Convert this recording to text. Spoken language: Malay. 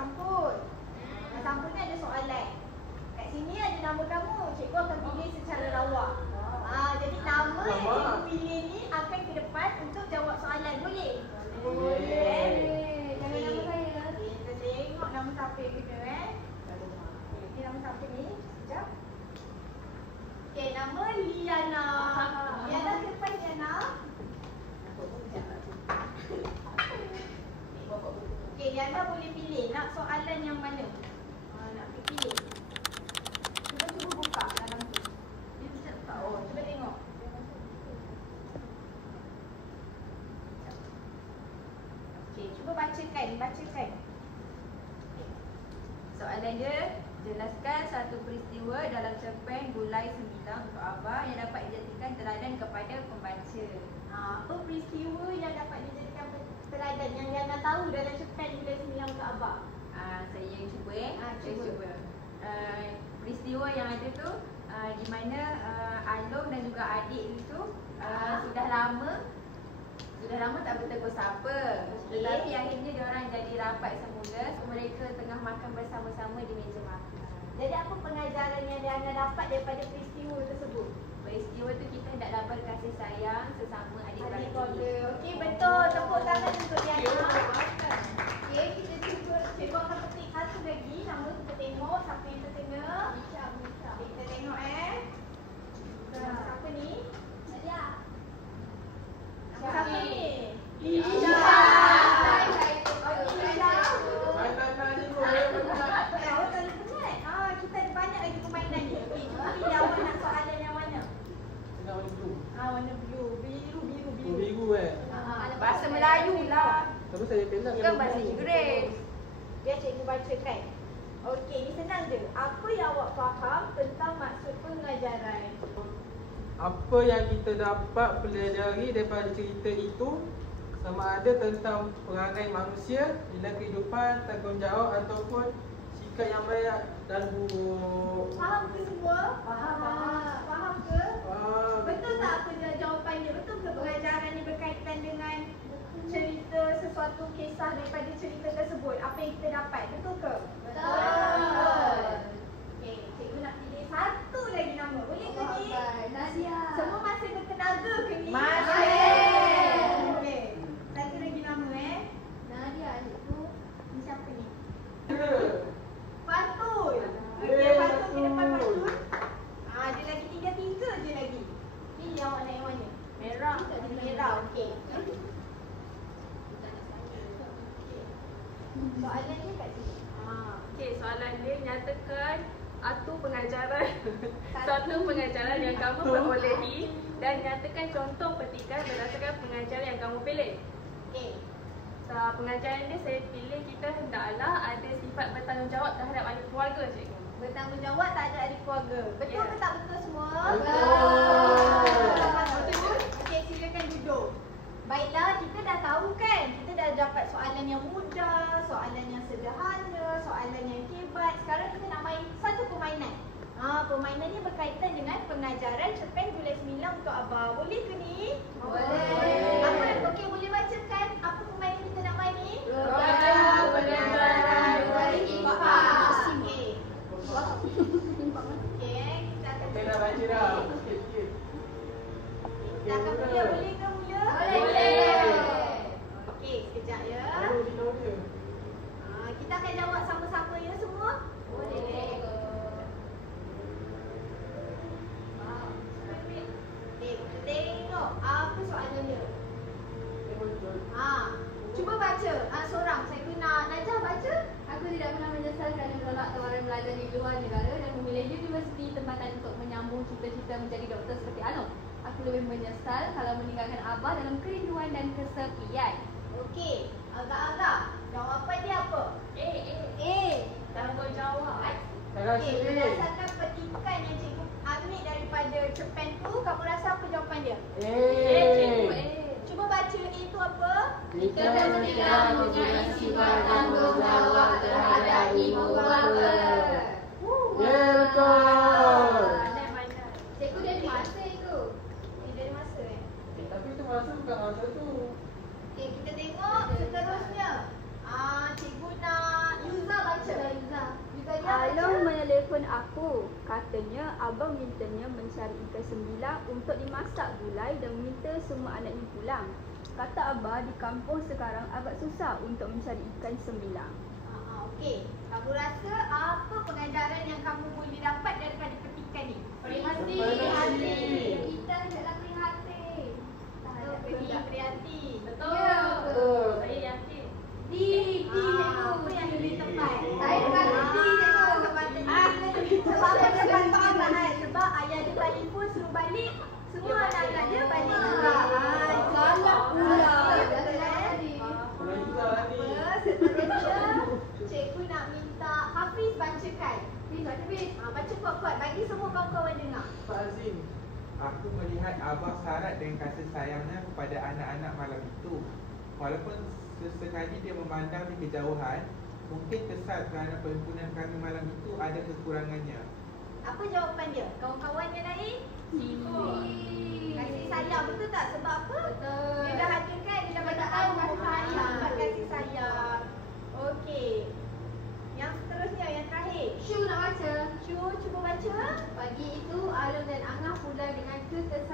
sampul. Sampul ni ada soalan. Kat sini ada nama kamu. Cikgu akan pilih secara rawak. Jadi nama yang cikgu pilih ni akan ke depan untuk jawab soalan. Boleh? Boleh. Jangan nama saya. Kita tengok nama siapa yang kena Ini nama siapa ni? Sekejap. Okey, nama Liana. Liana ke depan Liana. Okey, Liana boleh pilih nak soalan yang mana? Nak pilih. Cuba buka dalam tu. Dia bisa buka. Cuba tengok. Okey, cuba bacakan. Soalan dia, jelaskan satu peristiwa dalam cerpen Bulai Sembilang untuk Abah yang dapat dijadikan teladan kepada pembaca. Apa peristiwa yang dapat dijadikan teladan yang Liana tahu dalam cerpen Bulai Sembilang untuk Abah? Saya cuba cuba. Peristiwa yang ada tu di mana Alom dan juga adik itu sudah lama tak bertegur sapa. Tetapi akhirnya diorang jadi rapat semula. Mereka tengah makan bersama-sama di meja makan. Jadi apa pengajaran yang Liana dapat daripada peristiwa tersebut? Peristiwa tu kita hendak dapat kasih sayang sesama adik-beradik. Okey, betul. Tepuk tangan untuk Liana. Okey, kita cuba cikgu akan petik satu lagi. Nama kita tengok siapa yang terkena. Kita tengok siapa ni? Nadia. Siapa ni? Isha. Kita ada banyak lagi permainan ni. Okey, cuba pilih awak nak soalan yang mana? Warna blue. Biru. Bahasa Melayu lah. Tapi saya kena Bukan bahasa Inggeris. Biar cikgu bacakan. Okey, ni senang je. Apa yang awak faham tentang maksud pengajaran? apa yang kita dapat pelajari daripada cerita itu sama ada tentang perangai manusia dalam kehidupan, tanggungjawab ataupun sikap yang baik dan buruk. Faham ke semua? Faham ke? Betul tak apa jawapan dia? Betul ke pengajaran ni berkaitan dengan cerita sesuatu kisah daripada cerita tersebut? Apa yang kita dapat? Betul ke? Betul. Okey, cikgu nak pilih satu lagi nama. Boleh ke ni? Nadia. Semua masih bertenaga ke ni? Masih. Okey. Satu lagi nama Nadia adikku. Ni siapa ni? Fatul. Okey, Fatul ke depan Fatul. Ada lagi tiga je lagi. Pilih awak nak yang mana? Merah. Merah, okey. Soalan dia kat sini. Okey, soalan dia nyatakan satu pengajaran satu pengajaran yang kamu perolehi dan nyatakan contoh petikan berdasarkan pengajaran yang kamu pilih. Okey. Pengajaran dia saya pilih kita hendaklah ada sifat bertanggungjawab terhadap ahli keluarga, cikgu. Bertanggungjawab tak ada ahli keluarga. Betul ke tak betul semua? Betul. Okey, silakan duduk. Baiklah, kita dah tahu kan? Kita dah dapat soalan yang mudah, soalan yang sederhana, soalan yang hebat. Sekarang kita nak main satu permainan. Permainan ni berkaitan dengan pengajaran cerpen Bulai Sembilang untuk Abah. Boleh ke ni? Boleh. Apa? Okey, boleh bacakan apa permainan kita nak main ni? Pengajaran dari kipas. Okey. Okey, kita akan Okey dah baca dah. Sikit-sikit. Kita akan mula. Boleh ke mula? Boleh. Okey, sekejap ya. Tahu dia. Kita akan jawab sama-sama ya semua? Boleh. Okey, kita tengok apa soalan dia. Cuba baca. Seorang saya guna Najah baca. Aku tidak pernah menyesal kerana menolak tawaran belajar di luar negara dan memilih universiti tempatan untuk menyambung cita-cita menjadi doktor seperti Alom. Aku lebih menyesal kalau meninggalkan Abah dalam kerinduan dan kesepian. Okey, agak-agak. Jawapan dia apa? A. Tanggungjawab. Saya rasa Okey, ni. berdasarkan petikan yang cikgu ambil daripada cerpen tu, kamu rasa apa jawapan dia? Cikgu Cuba baca A tu apa? Kita mestilah mempunyai sifat tanggungjawab terhadap ibu bapa. Ya betul. Pandai-pandai. Cikgu dari masa itu. Dari masa Tapi tu masa bukan masa tu. Okey, kita tengok seterusnya. Cikgu nak Yuza. telefon aku. Katanya abang mintanya mencari ikan sembilang untuk dimasak gulai dan minta semua anaknya pulang. Kata abah di kampung sekarang agak susah untuk mencari ikan sembilang. Okey, kamu rasa apa pengajaran yang kamu boleh dapat daripada petikan ni? Prihatin. Kita hendaklah prihatin. Prihatin. Betul. Ya, betul. Saya yakin. Di cikgu apa yang lebih tepat? Saya kata di, cikgu. Sebab apa dia kan faham kan? Sebab ayah dia balik pun suruh balik. Semua anak-anak dia balik juga. Salah pula. Boleh juga ni. Seterusnya, cikgu nak minta Hafiz bacakan. Hafiz. Baca kuat-kuat bagi semua kawan-kawan dengar. Pak Azim. Aku melihat abah syarat dengan kasih sayangnya kepada anak-anak malam itu. Walaupun sesekali dia memandang di kejauhan, mungkin kesal kerana perhimpunan kami malam itu ada kekurangannya. Apa jawapan dia? Kawan-kawan yang lain? Kasih sayang, betul tak? Sebab apa? Betul. Dia dah hadirkan, dia dah bagi tahu sebab kasih sayang. Okey. Yang seterusnya, yang terakhir. Syu nak baca. Cuba baca. Pagi itu Alung dan Angah pulang dengan kereta